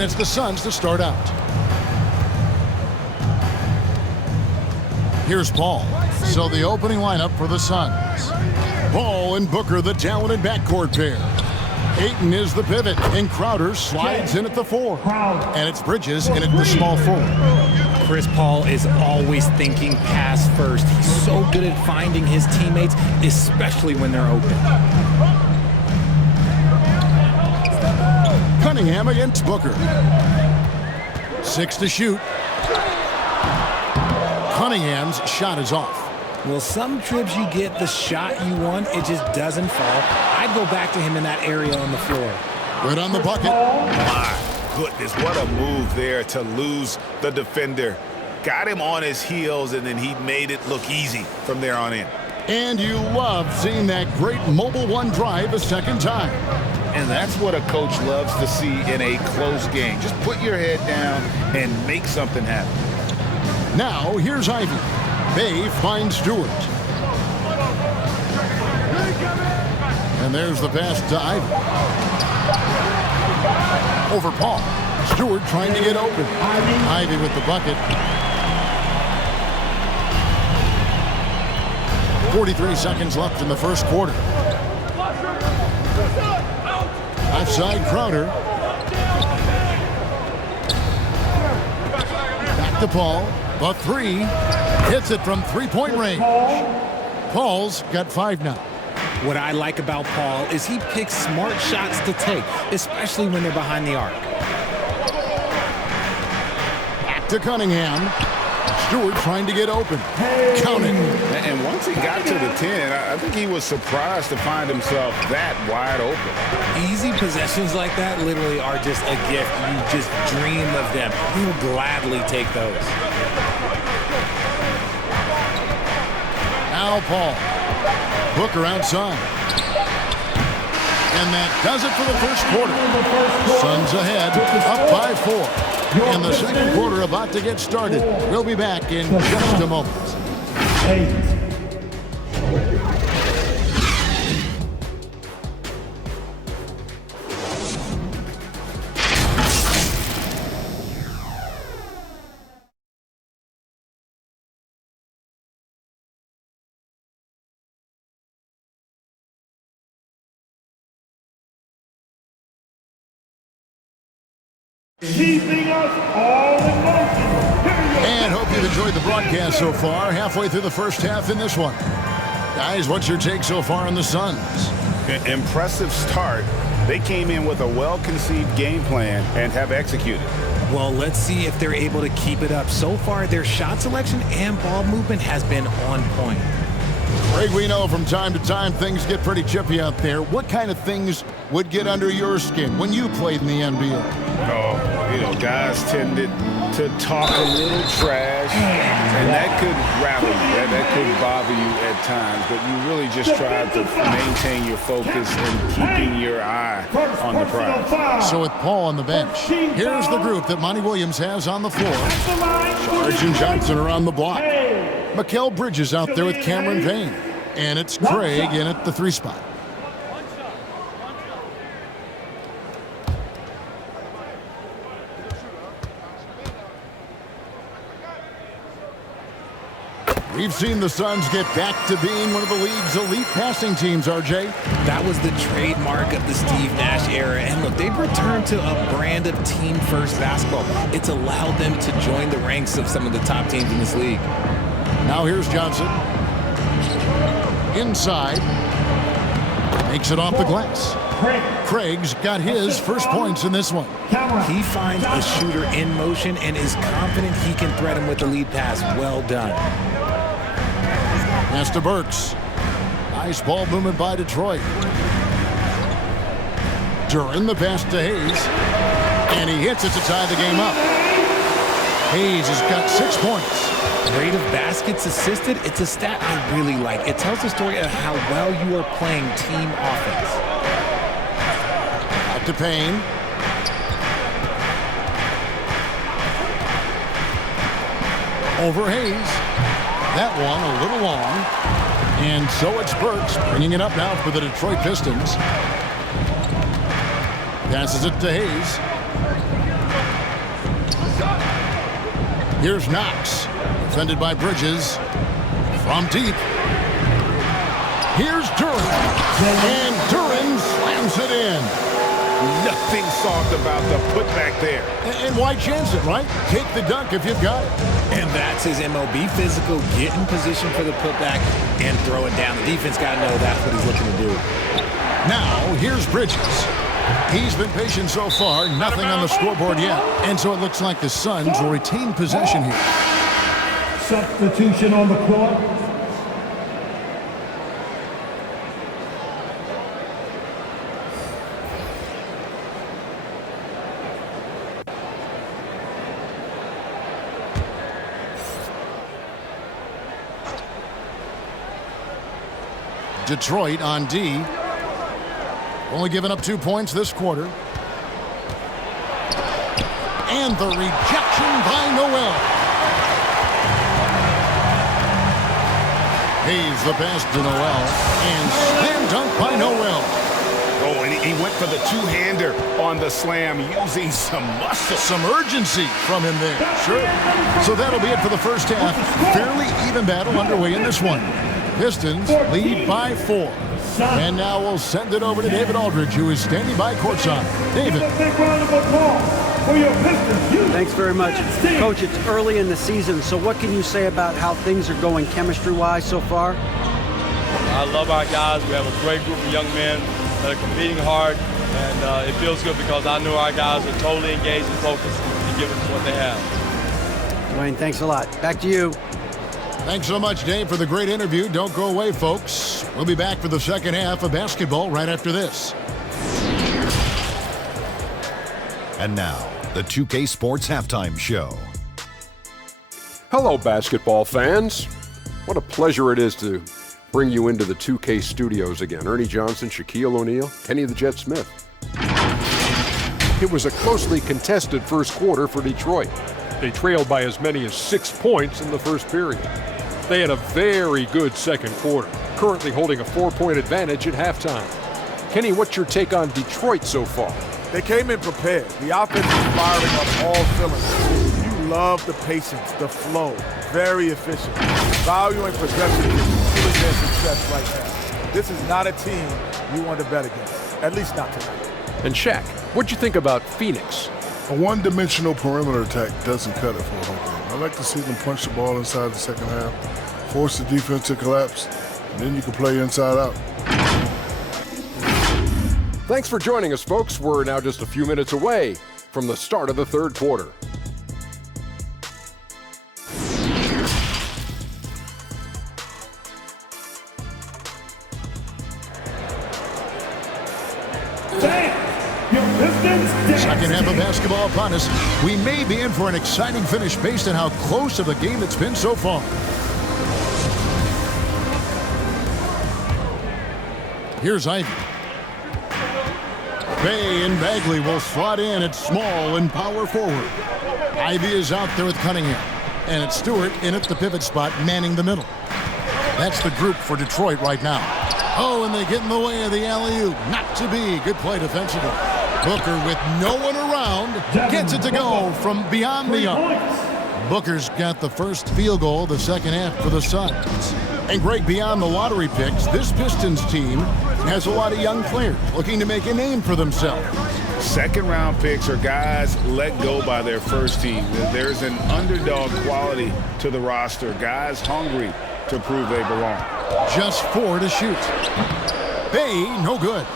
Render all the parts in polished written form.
And it's the Suns to start out. Here's Paul. So the opening lineup for the Suns. Paul and Booker, the talented backcourt pair. Ayton is the pivot, and Crowder slides in at the 4. And it's Bridges in at the small forward. Chris Paul is always thinking pass first. He's so good at finding his teammates, especially when they're open. Cunningham against Booker. 6 to shoot. Cunningham's shot is off. Well, some trips you get the shot you want, it just doesn't fall. I'd go back to him in that area on the floor. Good on the bucket. My goodness, what a move there to lose the defender. Got him on his heels, and then he made it look easy from there on in. And you love seeing that great mobile one drive a second time. And that's what a coach loves to see in a close game. Just put your head down and make something happen. Now, here's Ivy. Bay finds Stewart. And there's the pass to Ivy. Over Paul. Stewart trying to get open. Ivy with the bucket. 43 seconds left in the first quarter. Outside Crowder. Back to Paul. The 3. Hits it from three-point range. Paul's got 5 now. What I like about Paul is he picks smart shots to take, especially when they're behind the arc. Back to Cunningham. Stewart trying to get open. Counting. And once he got to the 10, I think he was surprised to find himself that wide open. Easy possessions like that literally are just a gift. You just dream of them. You will gladly take those. Now Paul. Booker outside. And that does it for the first quarter. Suns ahead, up by 4. And the second quarter about to get started. We'll be back in just a moment. Keeping us all in motion. And hope you've enjoyed the broadcast so far. Halfway through the first half in this one. Guys, what's your take so far on the Suns? Impressive start. They came in with a well-conceived game plan and have executed. Well, let's see if they're able to keep it up. So far, their shot selection and ball movement has been on point. Greg, we know from time to time things get pretty chippy out there. What kind of things would get under your skin when you played in the NBA? Oh, guys tended to talk a little trash, and that could rattle you. That could bother you at times, but you really just tried to maintain your focus and keeping your eye on the prize. So with Paul on the bench, here's the group that Monty Williams has on the floor. Sarge and Johnson are on the block. Mikal Bridges out there with Cameron Payne. And it's Craig in at the 3 spot. We've seen the Suns get back to being one of the league's elite passing teams, RJ. That was the trademark of the Steve Nash era. And look, they've returned to a brand of team-first basketball. It's allowed them to join the ranks of some of the top teams in this league. Now here's Johnson. Inside. Makes it off the glass. Craig's got his first points in this one. He finds a shooter in motion and is confident he can thread him with the lead pass. Well done. Pass to Burks. Nice ball movement by Detroit. Duran the pass to Hayes. And he hits it to tie the game up. Hayes has got 6 points. Rate of baskets assisted, it's a stat I really like. It tells the story of how well you are playing team offense. Back to Payne. Over Hayes. That one a little long. And so it's Burks bringing it up now for the Detroit Pistons. Passes it to Hayes. Here's Knox, defended by Bridges. From deep. Here's Duran. And Duran slams it in. Nothing soft about the putback there. And why chance it, right? Take the dunk if you've got it. And that's his MO. Be physical, get in position for the putback, and throw it down. The defense got to know that's what he's looking to do. Now, here's Bridges. He's been patient so far, nothing on the scoreboard yet. And so it looks like the Suns will retain possession here. Substitution on the court. Detroit on D. Only giving up 2 points this quarter. And the rejection by Noel. Hayes the pass to Noel. And slam dunk by Noel. Oh, and he went for the two-hander on the slam, using some muscle. Some urgency from him there. Sure. So that'll be it for the first half. Fairly even battle underway in this one. Pistons lead by 4. And now we'll send it over to David Aldridge, who is standing by courtside. David. Thanks very much. Coach, it's early in the season, so what can you say about how things are going chemistry-wise so far? I love our guys. We have a great group of young men that are competing hard, and it feels good because I know our guys are totally engaged and focused and giving us what they have. Dwayne, thanks a lot. Back to you. Thanks so much, Dave, for the great interview. Don't go away, folks. We'll be back for the second half of basketball right after this. And now, the 2K Sports Halftime Show. Hello, basketball fans. What a pleasure it is to bring you into the 2K studios again. Ernie Johnson, Shaquille O'Neal, Kenny the Jet Smith. It was a closely contested first quarter for Detroit. They trailed by as many as 6 points in the first period. They had a very good second quarter, currently holding a 4-point advantage at halftime. Kenny, what's your take on Detroit so far? They came in prepared. The offense is firing up all cylinders. You love the patience, the flow. Very efficient. Valuing possession is really their success right now. This is not a team you want to bet against, at least not tonight. And Shaq, what'd you think about Phoenix? A one-dimensional perimeter attack doesn't cut it for a whole game. I like to see them punch the ball inside the second half, force the defense to collapse, and then you can play inside out. Thanks for joining us, folks. We're now just a few minutes away from the start of the third quarter. Second half of basketball upon us. We may be in for an exciting finish based on how close of a game it's been so far. Here's Ivy. Bay and Bagley will slot in at small and power forward. Ivy is out there with Cunningham. And it's Stewart in at the pivot spot, manning the middle. That's the group for Detroit right now. Oh, and they get in the way of the alley-oop. Not to be. Good play defensively. Booker with no one around gets it to go from beyond the arc. Booker's got the first field goal of the second half for the Suns. And Greg, beyond the lottery picks, this Pistons team has a lot of young players looking to make a name for themselves. Second-round picks are guys let go by their first team. There's an underdog quality to the roster. Guys hungry to prove they belong. Just 4 to shoot. Bay, no good.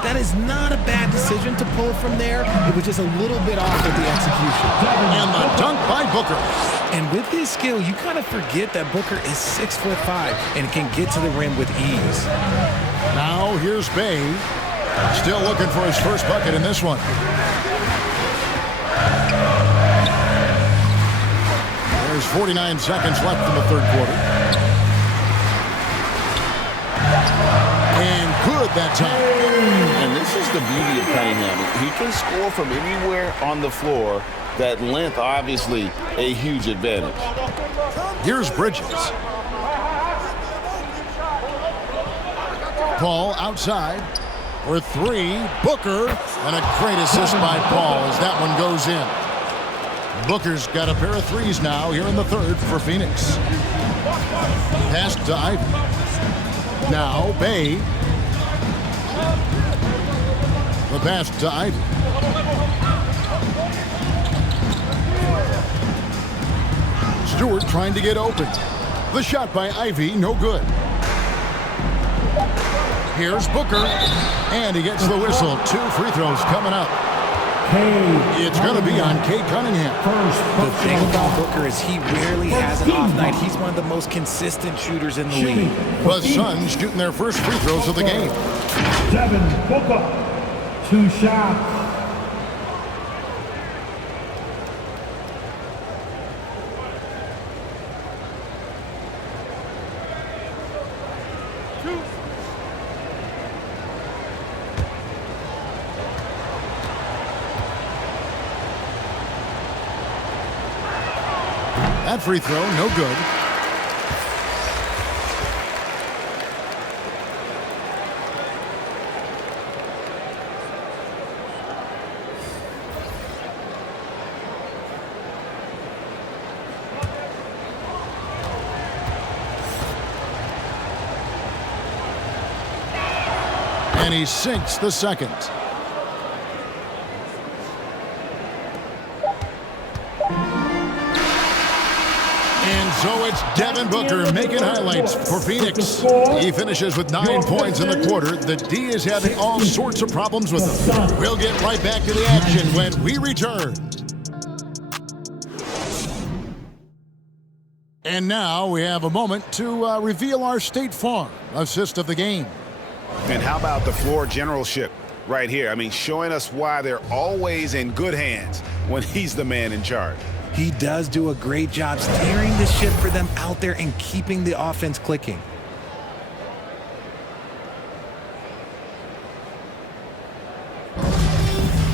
That is not a bad decision to pull from there. It was just a little bit off with the execution. And the dunk by Booker. And with his skill, you kind of forget that Booker is 6'5" and can get to the rim with ease. Now here's Bay. Still looking for his first bucket in this one. There's 49 seconds left in the third quarter. And good that time. And this is the beauty of Cunningham. He can score from anywhere on the floor. That length, obviously, a huge advantage. Here's Bridges. Paul outside for 3. Booker. And a great assist by Paul as that one goes in. Booker's got a pair of threes now here in the third for Phoenix. Pass to Ivy. Now Bay. The pass to Ivy. Stewart trying to get open. The shot by Ivy, no good. Here's Booker, and he gets the whistle. 2 free throws coming up. It's going to be on Cade Cunningham. The thing about Booker is he rarely has an off night. He's one of the most consistent shooters in the league. The Suns shooting their first free throws of the game. Devin Booker, 2 shots. That free throw, no good. And he sinks the second. So it's Devin Booker making highlights for Phoenix. He finishes with 9 points in the quarter. The D is having all sorts of problems with him. We'll get right back to the action when we return. And now we have a moment to reveal our State Farm assist of the game. And how about the floor generalship right here? I mean, showing us why they're always in good hands when he's the man in charge. He does do a great job steering the ship for them out there and keeping the offense clicking.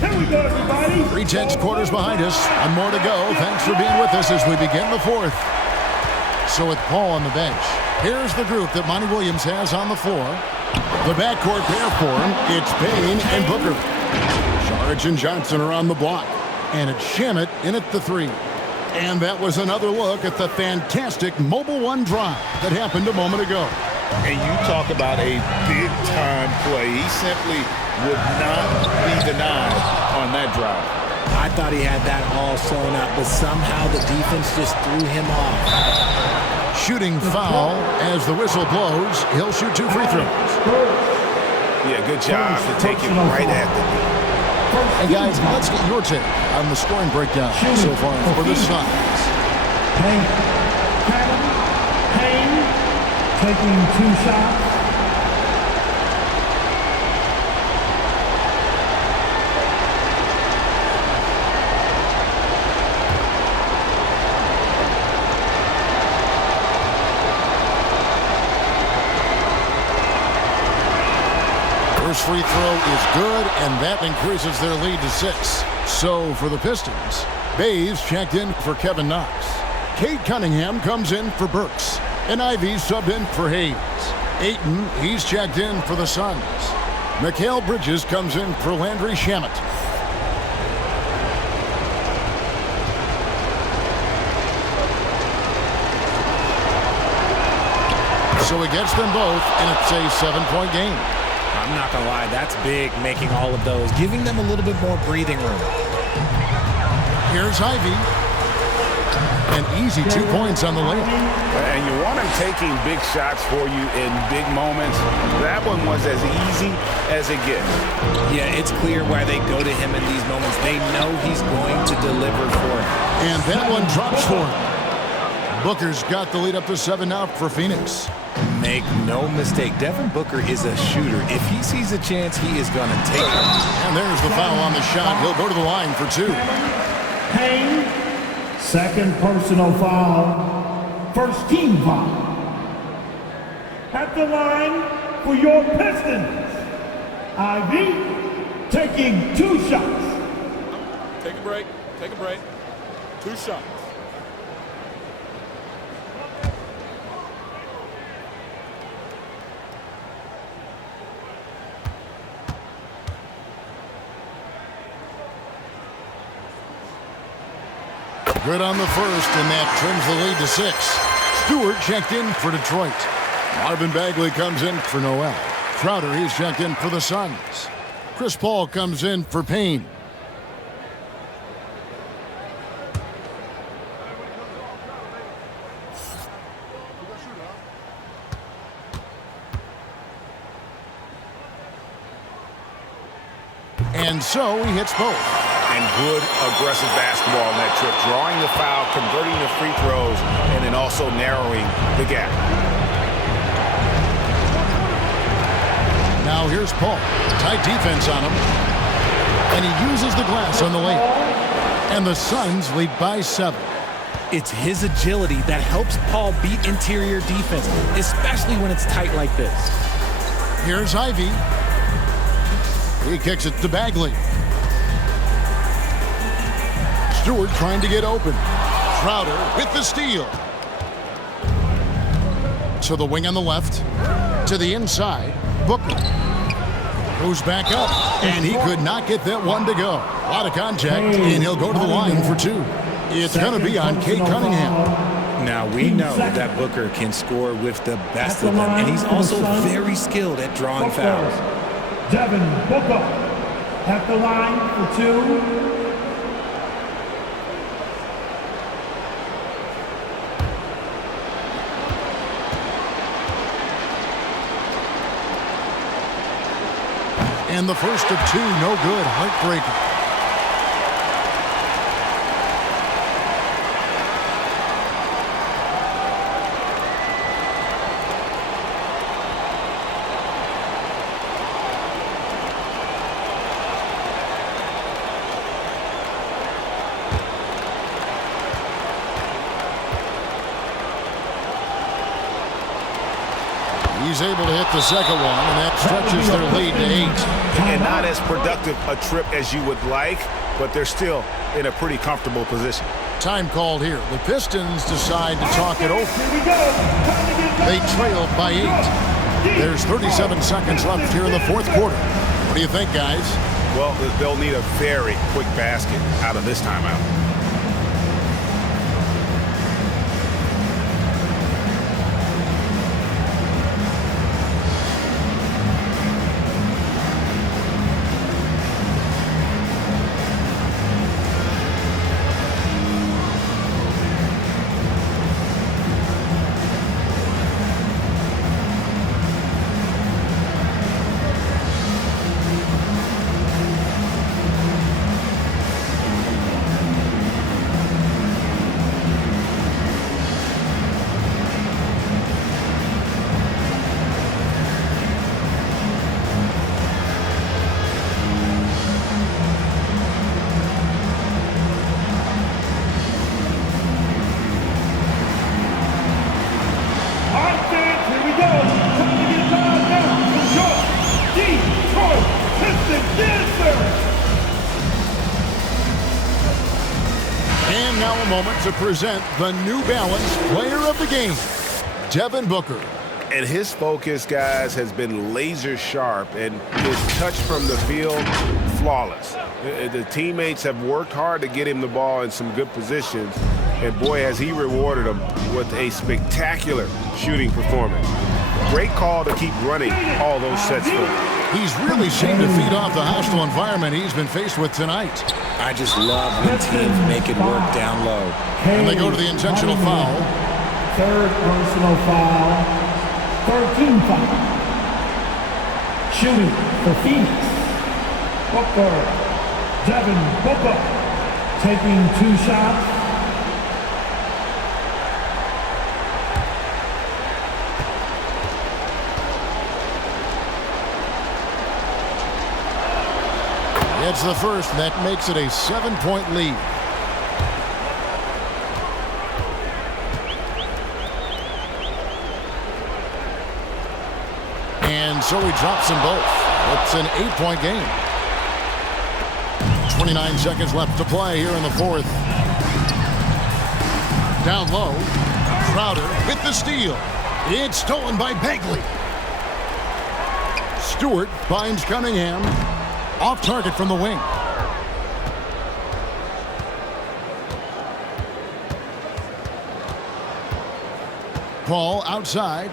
Here we go, everybody. 3/10 quarters behind us. One more to go. Thanks for being with us as we begin the fourth. So with Paul on the bench, here's the group that Monty Williams has on the floor. The backcourt pair for him, it's Payne and Booker. Saric and Johnson are on the block. And it's Shamet in at the 3. And that was another look at the fantastic Mobile One drive that happened a moment ago. And you talk about a big-time play. He simply would not be denied on that drive. I thought he had that all sewn up, but somehow the defense just threw him off. Shooting foul as the whistle blows. He'll shoot 2 free throws. Yeah, good job to take it right at the knee. And guys, let's get your take on the scoring breakdown so far for the Suns. Payne taking 2 shots. First free throw is good, and that increases their lead to 6. So for the Pistons, Bays checked in for Kevin Knox. Cade Cunningham comes in for Burks. And Ivy subbed in for Hayes. Ayton, he's checked in for the Suns. Mikal Bridges comes in for Landry Shamet. So he gets them both, and it's a 7-point game. I'm not going to lie, that's big, making all of those, giving them a little bit more breathing room. Here's Ivy. An easy 2 points on the layup. And you want him taking big shots for you in big moments. That one was as easy as it gets. Yeah, it's clear why they go to him in these moments. They know he's going to deliver for him. And that one drops for him. Booker's got the lead up to 7 now for Phoenix. Make no mistake, Devin Booker is a shooter. If he sees a chance, he is going to take it. And there's the foul on the shot. He'll go to the line for 2. Payne, second personal foul, first team foul. At the line for your Pistons, Ivy taking 2 shots. Take a break. Take a break. 2 shots. Good on the first, and that trims the lead to 6. Stewart checked in for Detroit. Marvin Bagley comes in for Noel. Crowder, he's checked in for the Suns. Chris Paul comes in for Payne. And so he hits both. And good aggressive basketball in that trip. Drawing the foul, converting the free throws, and then also narrowing the gap. Now here's Paul. Tight defense on him. And he uses the glass on the layup. And the Suns lead by 7. It's his agility that helps Paul beat interior defense, especially when it's tight like this. Here's Ivy. He kicks it to Bagley. Stewart trying to get open. Crowder with the steal. To the wing on the left. To the inside. Booker goes back up, and he could not get that one to go. A lot of contact, and he'll go to the line for 2. It's going to be on Kate Cunningham. Now, we know that Booker can score with the best of them, and he's also very skilled at drawing fouls. Devin Booker at the line for 2. And the first of 2, no good. Heartbreaker. He's able to hit the second one, and that stretches their lead to 8. And not as productive a trip as you would like, but they're still in a pretty comfortable position. Time called here. The Pistons decide to talk it over. They trail by 8. There's 37 seconds left here in the fourth quarter. What do you think, guys? Well, they'll need a very quick basket out of this timeout. And now a moment to present the New Balance Player of the Game, Devin Booker. And his focus, guys, has been laser sharp, and his touch from the field, flawless. The teammates have worked hard to get him the ball in some good positions, and boy, has he rewarded them with a spectacular shooting performance. Great call to keep running all those sets for him. He's really seemed to feed off the hostile environment he's been faced with tonight. I just love when teams make it work down low. And they go to the intentional foul. Third personal foul. 13 foul. Shooting for Phoenix. Booker. Devin Booker taking 2 shots. It's the first, and that makes it a 7-point lead. And so he drops them both. It's an 8-point game. 29 seconds left to play here in the fourth. Down low, Crowder with the steal. It's stolen by Bagley. Stewart finds Cunningham. Off target from the wing. Ball outside.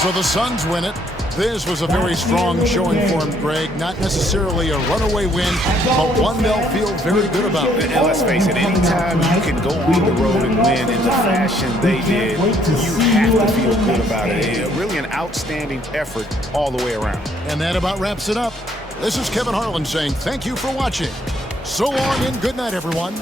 So the Suns win it. This was a very strong showing for him, Greg. Not necessarily a runaway win, but one they'll feel very good about. And let's face it, anytime you can go on the road and win in the fashion they did, you have to feel good about it. And really an outstanding effort all the way around. And that about wraps it up. This is Kevin Harlan saying thank you for watching. So long and good night, everyone.